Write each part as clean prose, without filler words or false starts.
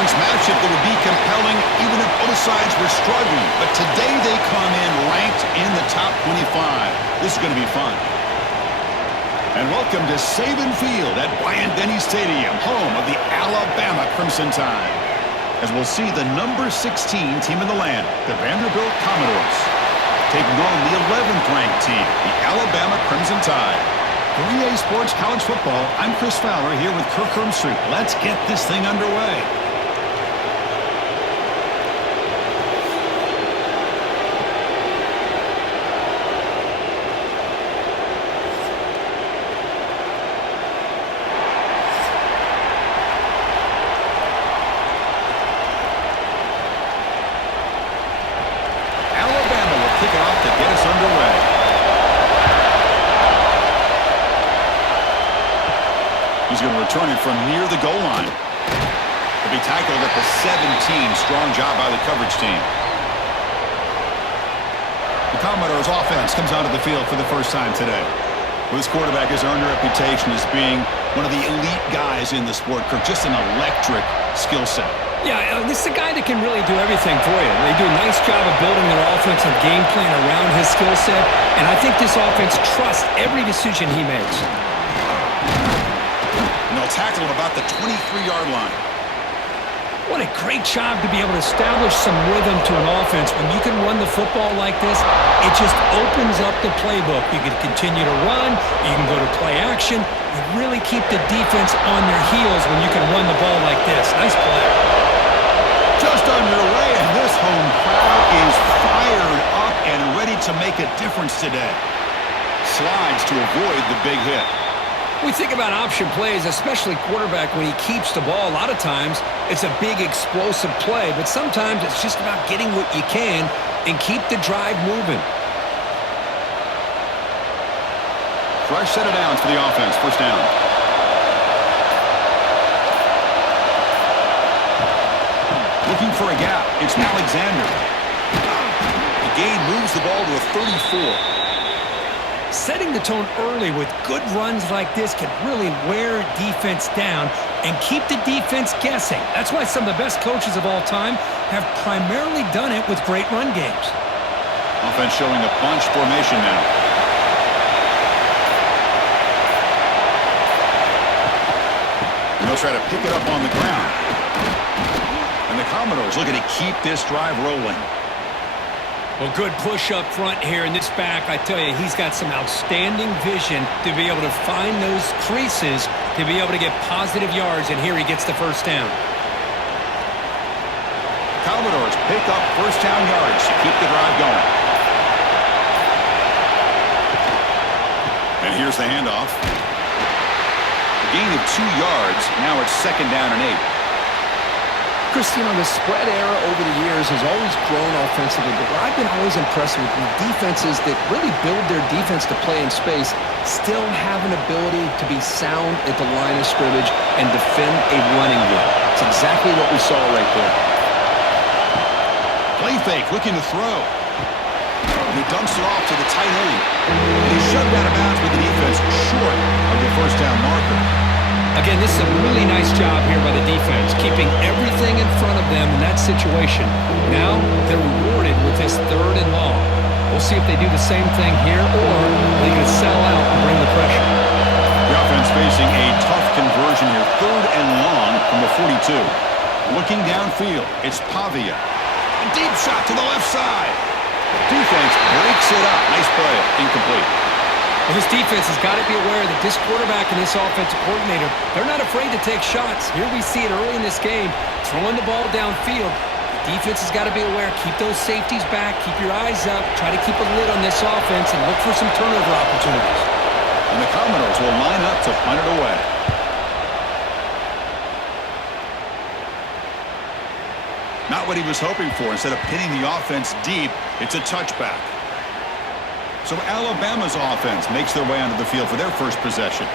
conference matchup that would be compelling even if both sides were struggling. But today they come in ranked in the top 25. This is going to be fun. And welcome to Saban Field at Vandy Stadium, home of the Alabama Crimson Tide. As we'll see the number 16 team in the land, the Vanderbilt Commodores, taking on the 11th ranked team, the Alabama Crimson Tide. 3A Sports College Football, I'm Chris Fowler here with Kirk Hermstreet. Let's get this thing underway. Alabama will kick it off to get us underway. He's going to return it from near the goal line. He'll be tackled at the 17. Strong job by the coverage team. The Commodores offense comes onto the field for the first time today. This quarterback has earned a reputation as being one of the elite guys in the sport. Kirk, just an electric skill set. Yeah, this is a guy that can really do everything for you. They do a nice job of building their offensive game plan around his skill set, and I think this offense trusts every decision he makes. And they'll tackle him about the 23-yard line. What a great job to be able to establish some rhythm to an offense. When you can run the football like this, it just opens up the playbook. You can continue to run. You can go to play action. You really keep the defense on their heels when you can run the ball like this. Nice play. Just underway, and this home crowd is fired up and ready to make a difference today. Slides to avoid the big hit. We think about option plays, especially quarterback, when he keeps the ball. A lot of times, it's a big explosive play, but sometimes it's just about getting what you can and keep the drive moving. Fresh set of downs for the offense. First down. Looking for a gap. It's Alexander. The gain moves the ball to a 34. Setting the tone early with good runs like this can really wear defense down and keep the defense guessing. That's why some of the best coaches of all time have primarily done it with great run games. Offense showing a bunch formation now. And they'll try to pick it up on the ground. And the Commodores looking to keep this drive rolling. Well, good push up front here in this back. I tell you, he's got some outstanding vision to be able to find those creases, to be able to get positive yards, and here he gets the first down. Commodores pick up first down yards to keep the drive going. And here's the handoff. A gain of 2 yards. Now it's second down and 8. Chris, you know, the spread era over the years has always grown offensively, but what I've been always impressed with defenses that really build their defense to play in space still have an ability to be sound at the line of scrimmage and defend a running game. It's exactly what we saw right there. Play fake, looking to throw. And he dumps it off to the tight end. And he's shoved out of bounds with the defense short of the first down marker. Again, this is a really nice job here by the defense, keeping everything in front of them in that situation. Now, they're rewarded with this third and long. We'll see if they do the same thing here, or they can sell out and bring the pressure. The offense facing a tough conversion here. Third and long from the 42. Looking downfield, it's Pavia. A deep shot to the left side. Defense breaks it up. Nice play. Incomplete. Well, this defense has got to be aware that this quarterback and this offensive coordinator, they're not afraid to take shots. Here we see it early in this game, throwing the ball downfield. The defense has got to be aware. Keep those safeties back. Keep your eyes up. Try to keep a lid on this offense and look for some turnover opportunities. And the Commodores will line up to punt it away. Not what he was hoping for. Instead of pinning the offense deep, it's a touchback. So Alabama's offense makes their way onto the field for their first possession.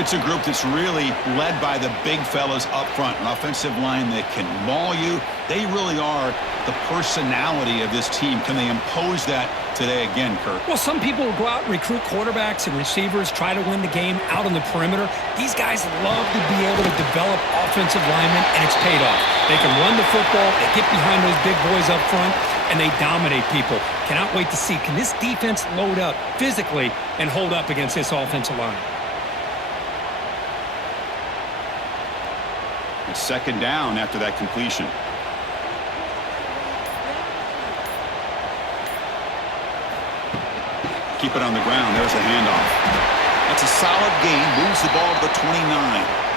It's a group that's really led by the big fellas up front. An offensive line that can maul you. They really are the personality of this team. Can they impose that today again, Kurt? Well, some people will go out and recruit quarterbacks and receivers, try to win the game out on the perimeter. These guys love to be able to develop offensive linemen, and it's paid off. They can run the football, they get behind those big boys up front, and they dominate people. Cannot wait to see, can this defense load up physically and hold up against this offensive line? It's second down after that completion. Keep it on the ground. There's the handoff. That's a solid gain. Moves the ball to the 29.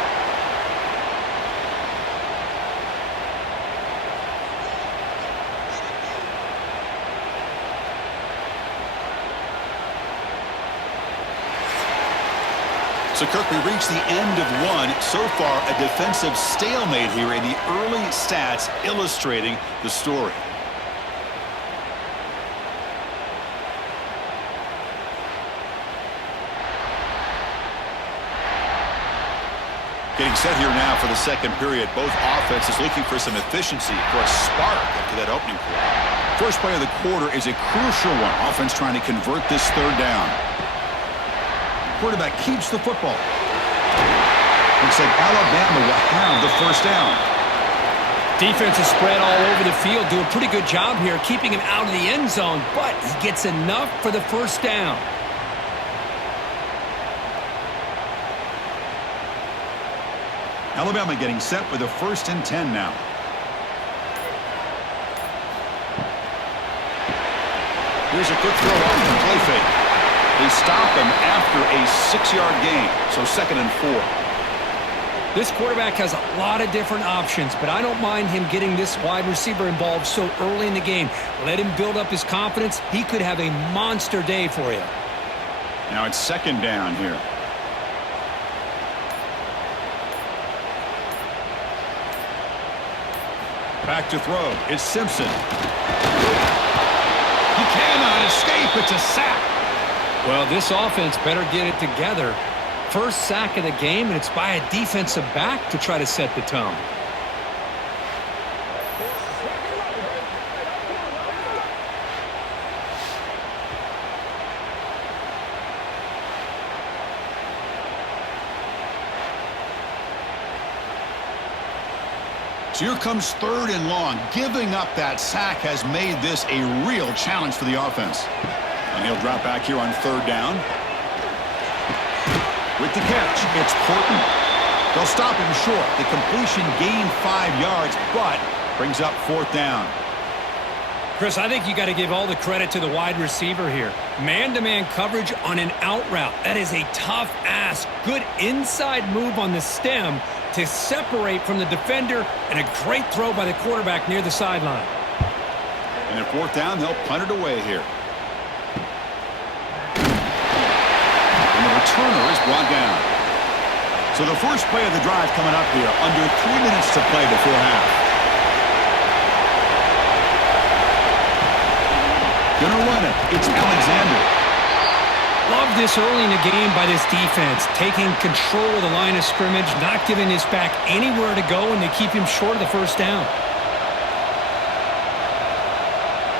So, Kirk, we reached the end of one. So far, a defensive stalemate here in the early stats illustrating the story. Getting set here now for the second period. Both offenses looking for some efficiency, for a spark after that opening quarter. First play of the quarter is a crucial one. Offense trying to convert this third down. Quarterback keeps the football. Looks like Alabama will have the first down. Defense is spread all over the field. Do a pretty good job here keeping him out of the end zone, but he gets enough for the first down. Alabama getting set with a 1st and 10 now. Here's a quick throw off the play fake. They stop him after a 6-yard gain, so 2nd and 4. This quarterback has a lot of different options, but I don't mind him getting this wide receiver involved so early in the game. Let him build up his confidence. He could have a monster day for you. Now it's 2nd down here. Back to throw. It's Simpson. He cannot escape. It's a sack. Well, this offense better get it together. First sack of the game, and it's by a defensive back to try to set the tone. So here comes 3rd and long. Giving up that sack has made this a real challenge for the offense. And he'll drop back here on 3rd down. With the catch, it's Horton. They'll stop him short. The completion gained 5 yards, but brings up 4th down. Chris, I think you got to give all the credit to the wide receiver here. Man-to-man coverage on an out route. That is a tough ask. Good inside move on the stem to separate from the defender, and a great throw by the quarterback near the sideline. And at 4th down, they'll punt it away here. And the returner is brought down. So the first play of the drive coming up here. Under 3 minutes to play before half. Gonna run it. It's Alexander. Love this early in the game by this defense, taking control of the line of scrimmage, not giving this back anywhere to go, and they keep him short of the first down.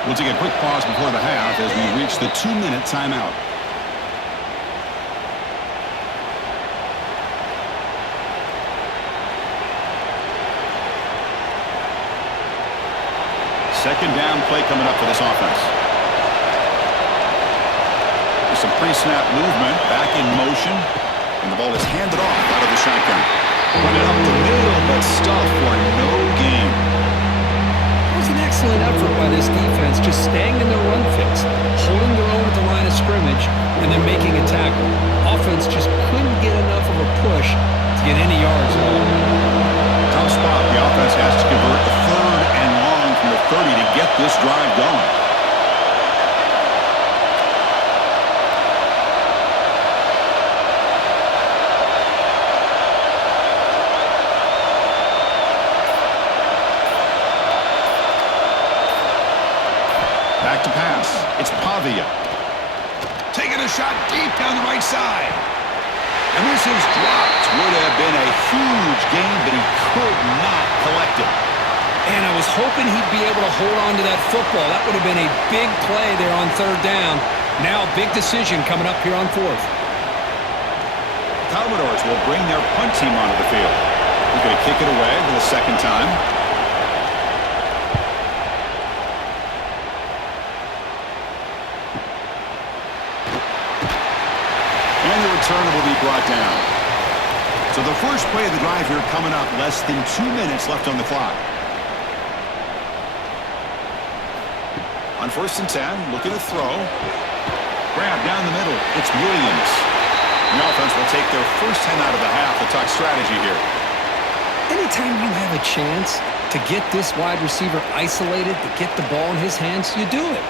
We'll take a quick pause before the half as we reach the 2-minute timeout. Second down play coming up for this offense. Some pre-snap movement, back in motion, and the ball is handed off out of the shotgun. Run it up the middle, but stuffed for no gain. It was an excellent effort by this defense, just staying in their run fix, holding their own at the line of scrimmage, and then making a tackle. Offense just couldn't get enough of a push to get any yards at all. Tough spot. The offense has to convert the 3rd and long from the 30 to get this drive going. Back to pass. It's Pavia. Taking a shot deep down the right side. And this passes dropped. Would have been a huge gain, but he could not collect it. And I was hoping he'd be able to hold on to that football. That would have been a big play there on third down. Now a big decision coming up here on fourth. Commodores will bring their punt team onto the field. They're going to kick it away for the second time. And the return will be brought down. So the first play of the drive here coming up, less than 2 minutes left on the clock. On 1st and 10, looking to throw. Grab down the middle. It's Williams. The offense will take their first 10 out of the half. The talk strategy here. Anytime you have a chance to get this wide receiver isolated, to get the ball in his hands, you do it.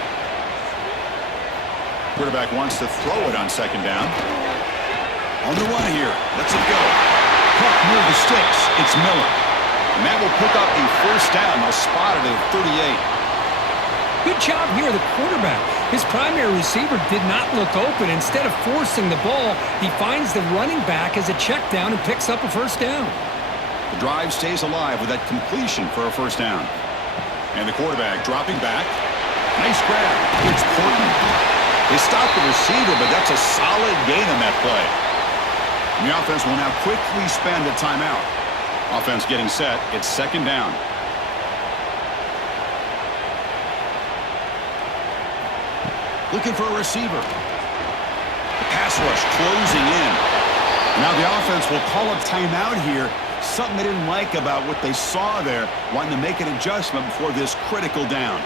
Quarterback wants to throw it on second down. On the run here. Lets it go. Caught near the sticks. It's Miller. And that will pick up a first down. They'll spot it at 38. Good job here, the quarterback. His primary receiver did not look open. Instead of forcing the ball, he finds the running back as a check down and picks up a first down. The drive stays alive with that completion for a first down. And the quarterback dropping back. Nice grab. It's Portman. They stopped the receiver, but that's a solid gain on that play. And the offense will now quickly spend a timeout. Offense getting set. It's second down. Looking for a receiver. The pass rush closing in. Now the offense will call a timeout here. Something they didn't like about what they saw there. Wanting to make an adjustment before this critical down.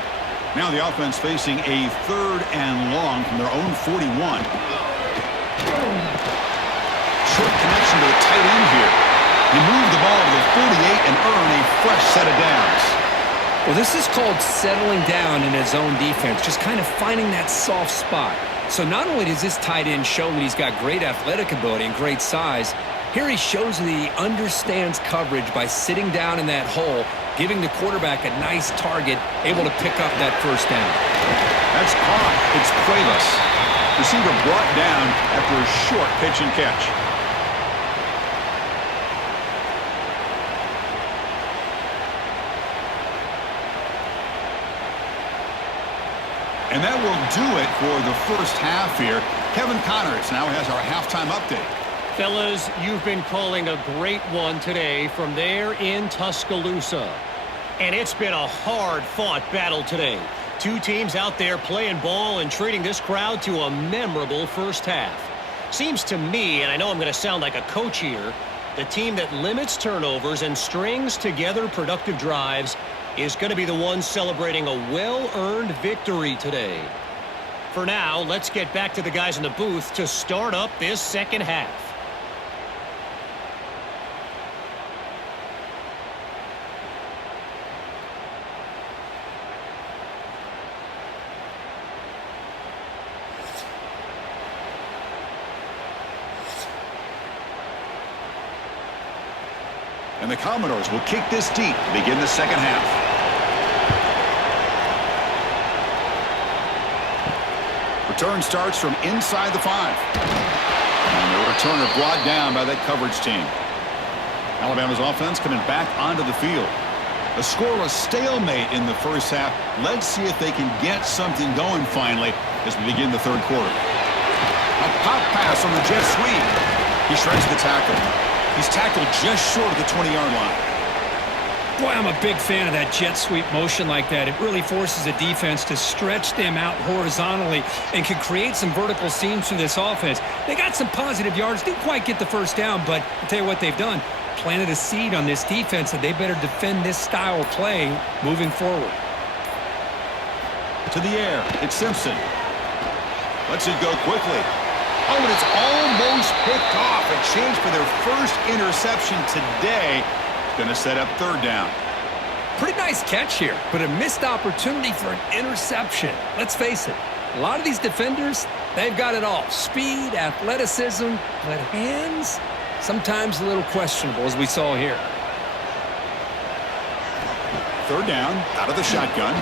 Now the offense facing a 3rd and long from their own 41. Short connection to the tight end here. He moved the ball to the 48 and earn a fresh set of downs. Well, this is called settling down in his own defense, just kind of finding that soft spot. So not only does this tight end show that he's got great athletic ability and great size, here he shows that he understands coverage by sitting down in that hole, giving the quarterback a nice target, able to pick up that first down. That's caught. It's Cuevas. Receiver brought down after a short pitch and catch. And that will do it for the first half here. Kevin Connors now has our halftime update. Fellas, you've been calling a great one today from there in Tuscaloosa. And it's been a hard-fought battle today. Two teams out there playing ball and treating this crowd to a memorable first half. Seems to me, and I know I'm going to sound like a coach here, the team that limits turnovers and strings together productive drives is going to be the one celebrating a well-earned victory today. For now, let's get back to the guys in the booth to start up this second half. And the Commodores will kick this deep to begin the second half. Return starts from inside the 5. And the returner brought down by that coverage team. Alabama's offense coming back onto the field. A scoreless stalemate in the first half. Let's see if they can get something going finally as we begin the third quarter. A pop pass on the jet sweep. He shreds the tackle. He's tackled just short of the 20-yard line. Boy, I'm a big fan of that jet sweep motion like that. It really forces a defense to stretch them out horizontally and can create some vertical seams for this offense. They got some positive yards, didn't quite get the first down, but I'll tell you what they've done. Planted a seed on this defense that they better defend this style of play moving forward. To the air, it's Simpson. Lets it go quickly. Oh, and it's almost picked off. A chance for their first interception today. Going to set up third down. Pretty nice catch here, but a missed opportunity for an interception. Let's face it, a lot of these defenders, they've got it all. Speed, athleticism, but hands, sometimes a little questionable, as we saw here. Third down, out of the shotgun.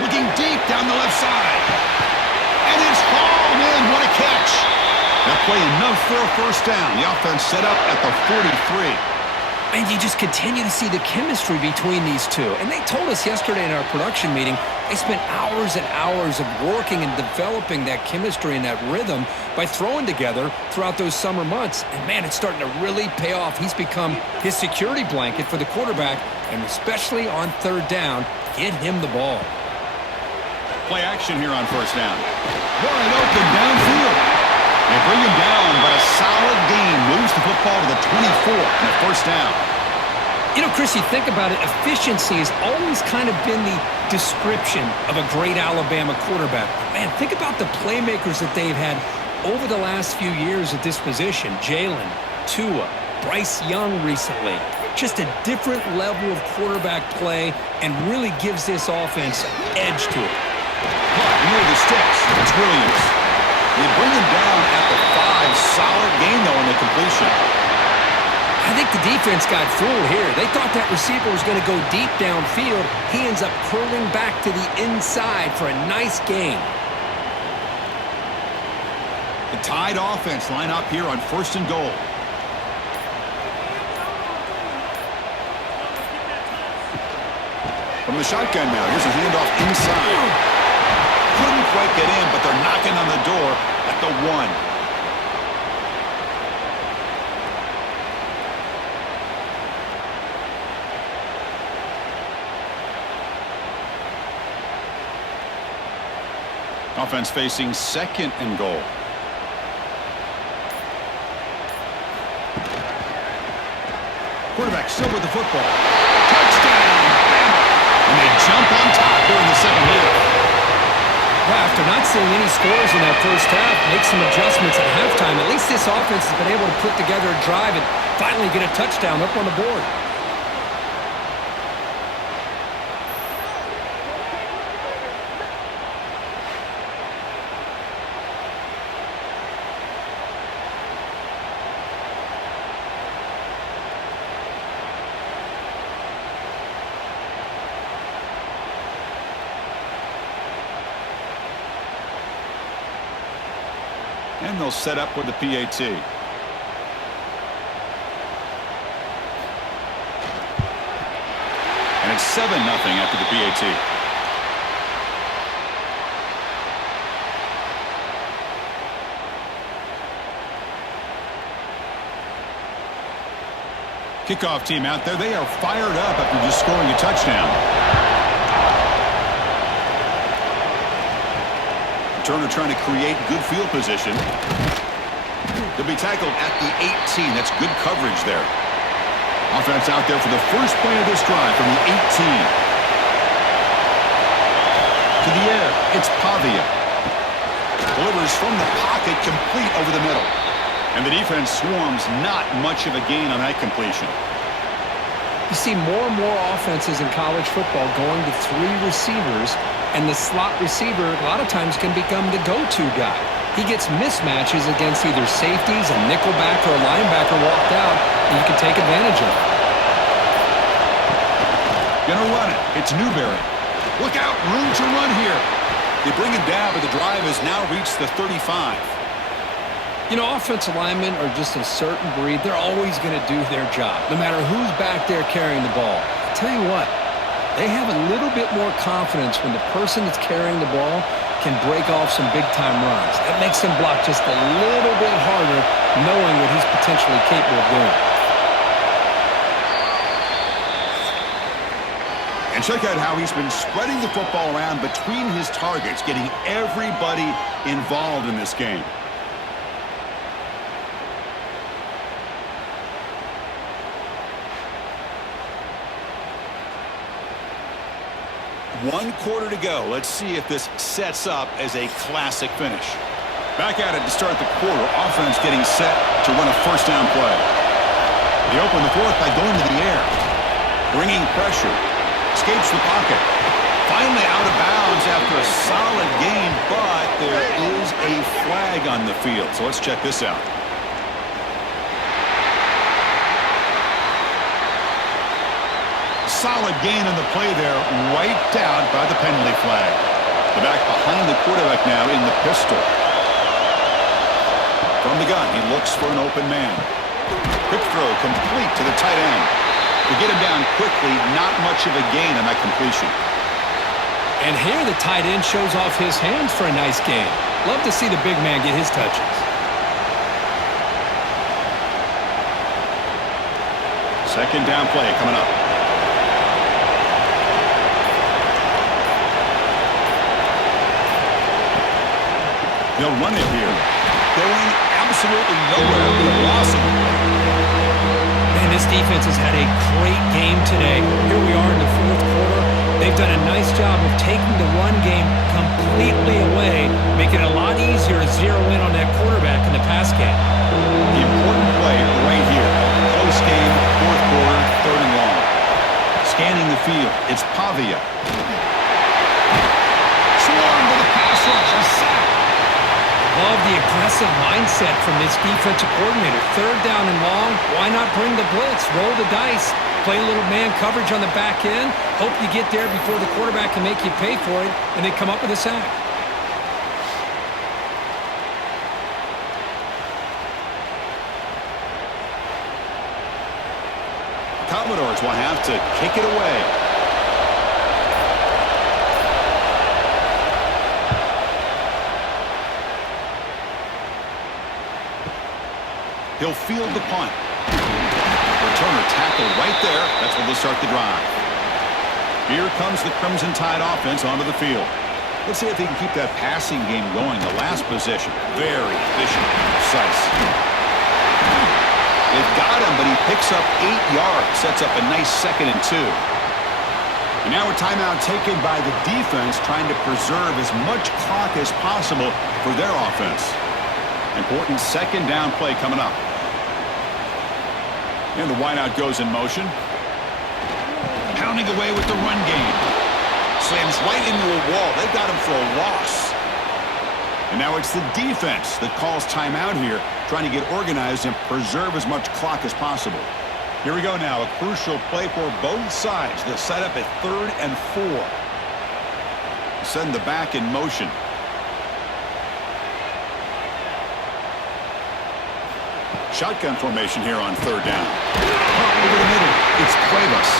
Looking deep down the left side. And it's hauled in. What a catch. That play enough for a first down. The offense set up at the 43. And you just continue to see the chemistry between these two. And they told us yesterday in our production meeting, they spent hours and hours of working and developing that chemistry and that rhythm by throwing together throughout those summer months. And, man, it's starting to really pay off. He's become his security blanket for the quarterback, and especially on third down, get him the ball. Play action here on first down. Wide open downfield. They bring him down, but a solid gain moves the football to the 24 and a first down. You know, Chris, you think about it, efficiency has always kind of been the description of a great Alabama quarterback. Man, think about the playmakers that they've had over the last few years at this position. Jalen, Tua, Bryce Young recently. Just a different level of quarterback play and really gives this offense edge to it. Near the sticks, it's Williams. They bring him down at the 5. Solid gain, though, on the completion. I think the defense got fooled here. They thought that receiver was going to go deep downfield. He ends up curling back to the inside for a nice gain. The Tide offense line up here on first and goal. From the shotgun now, here's a handoff inside. Couldn't quite get in, but they're knocking on the door at the 1. Offense facing second and goal. Quarterback still with the football. Touchdown! Bama! And they jump on top here in the second half. Well, after not seeing any scores in that first half, make some adjustments at halftime. At least this offense has been able to put together a drive and finally get a touchdown up on the board. And they'll set up with the PAT. And it's 7-0 after the PAT. Kickoff team out there. They are fired up after just scoring a touchdown. Turner trying to create good field position. They'll be tackled at the 18. That's good coverage there. Offense out there for the first play of this drive from the 18. To the air, it's Pavia. Delivers from the pocket, complete over the middle. And the defense swarms, not much of a gain on that completion. You see more and more offenses in college football going to 3 receivers, and the slot receiver a lot of times can become the go-to guy. He gets mismatches against either safeties, a nickelback, or a linebacker walked out, and you can take advantage of it. Gonna run it. It's Newberry. Look out, room to run here. They bring him down, but the drive has now reached the 35. You know, offensive linemen are just a certain breed. They're always going to do their job, no matter who's back there carrying the ball. I'll tell you what, they have a little bit more confidence when the person that's carrying the ball can break off some big-time runs. That makes them block just a little bit harder, knowing what he's potentially capable of doing. And check out how he's been spreading the football around between his targets, getting everybody involved in this game. One quarter to go. Let's see if this sets up as a classic finish. Back at it to start the quarter. Offense getting set to run a first down play. They open the fourth by going to the air. Bringing pressure. Escapes the pocket. Finally out of bounds after a solid gain, but there is a flag on the field. So let's check this out. Solid gain on the play there, wiped out by the penalty flag. The back behind the quarterback now in the pistol. From From the gun, he looks for an open man. Quick throw complete to the tight end. To get him down quickly, not much of a gain on that completion. And here the tight end shows off his hands for a nice game. Love to see the big man get his touches. Second down play coming up. They'll run it here. Going absolutely nowhere. They've lost him. Man, this defense has had a great game today. Here we are in the fourth quarter. They've done a nice job of taking the run game completely away, making it a lot easier to zero in on that quarterback in the pass game. The important play right here. Close game, fourth quarter, third and long. Scanning the field, it's Pavia. Swarm to the pass rush, a sack. Love the aggressive mindset from this defensive coordinator. Third down and long, why not bring the blitz, roll the dice, play a little man coverage on the back end, hope you get there before the quarterback can make you pay for it, and they come up with a sack. Commodores will have to kick it away. He'll field the punt. Returner tackle right there. That's where they'll start the drive. Here comes the Crimson Tide offense onto the field. Let's see if he can keep that passing game going. The last possession, very efficient and precise. They've got him, but he picks up 8 yards. Sets up a nice 2nd and 2. And now a timeout taken by the defense, trying to preserve as much clock as possible for their offense. Important second down play coming up. And the wideout goes in motion. Pounding away with the run game. Slams right into a wall. They've got him for a loss. And now it's the defense that calls timeout here, trying to get organized and preserve as much clock as possible. Here we go now. A crucial play for both sides. They'll set up at 3rd and 4. Send the back in motion. Shotgun formation here on 3rd down. Over the middle, it's Cuevas.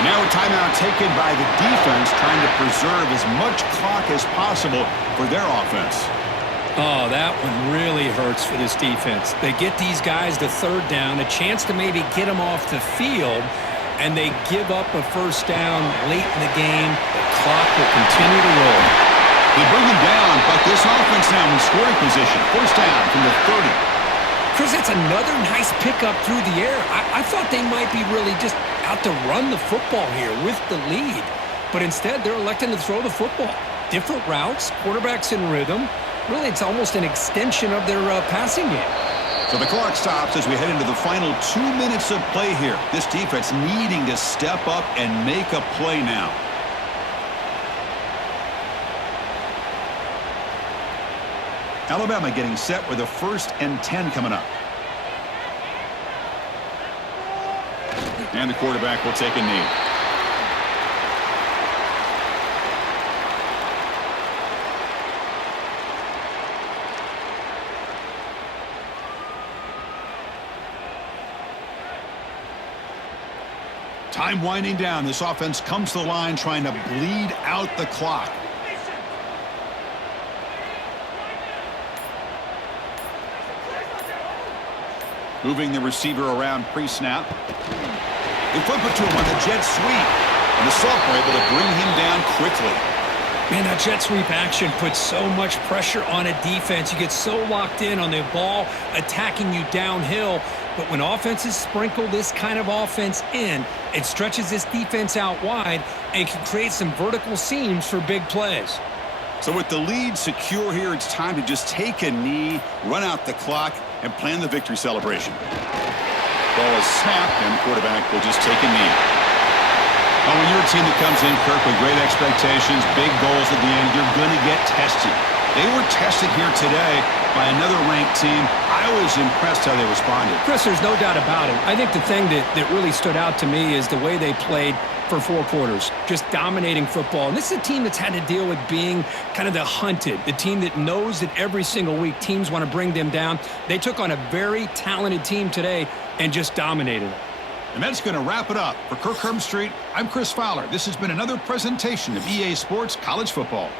Now a timeout taken by the defense, trying to preserve as much clock as possible for their offense. Oh, that one really hurts for this defense. They get these guys to 3rd down, a chance to maybe get them off the field, and they give up a 1st down late in the game. The clock will continue to roll. They bring him down, but this offense now in scoring position. 1st down from the 30. Chris, that's another nice pickup through the air. I thought they might be really just out to run the football here with the lead. But instead, they're electing to throw the football. Different routes, quarterbacks in rhythm. Really, it's almost an extension of their passing game. So the clock stops as we head into the final 2 minutes of play here. This defense needing to step up and make a play now. Alabama getting set with a 1st and 10 coming up. And the quarterback will take a knee. Time winding down. This offense comes to the line trying to bleed out the clock. Moving the receiver around pre-snap. They flip it to him on the jet sweep. And the Sophomore able to bring him down quickly. Man, that jet sweep action puts so much pressure on a defense. You get so locked in on the ball attacking you downhill. But when offenses sprinkle this kind of offense in, it stretches this defense out wide and can create some vertical seams for big plays. So with the lead secure here, it's time to just take a knee, run out the clock, and plan the victory celebration. Ball is snapped, and the quarterback will just take a knee. Well, when you're a team that comes in, Kirk, with great expectations, big goals at the end, you're going to get tested. They were tested here today, by another ranked team. I was impressed how they responded. Chris, there's no doubt about it. I think the thing that really stood out to me is the way they played for 4 quarters, just dominating football. And this is a team that's had to deal with being kind of the hunted, the team that knows that every single week teams want to bring them down. They took on a very talented team today and just dominated it. And that's going to wrap it up. For Kirk Street, I'm Chris Fowler. This has been another presentation of EA Sports College Football.